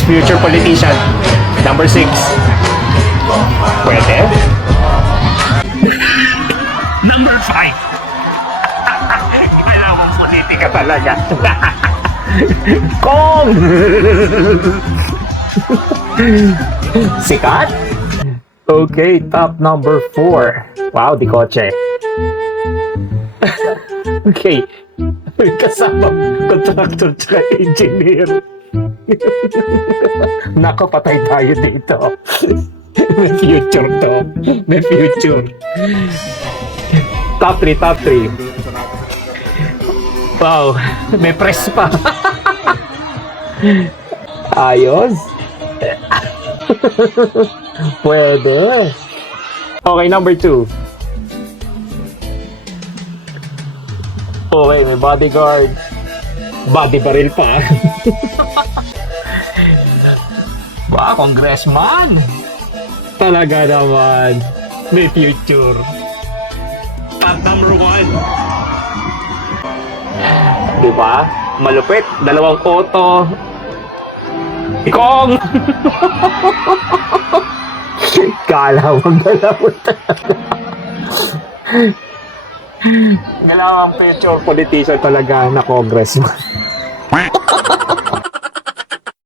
Next future politician. Number 6. Pwede? Number 5. Dalawang politika talaga. Kong! Sikat? Okay, top number 4. Wow, di kotse. Okay. Kasama contractor tsaka engineer. Nako, patay tayo dito. May future to. May future. Top 3, top 3. Wow, may press pa. Ayos. Pwede. Okay, number 2. Okay, may bodyguard. Body barrel pa. Wow, congressman. Talaga naman. May future. Top number 1. Diba? Malupit. Dalawang auto. Ikong! Kala mo dalawang talaga. Dalawang future politician talaga na congressman.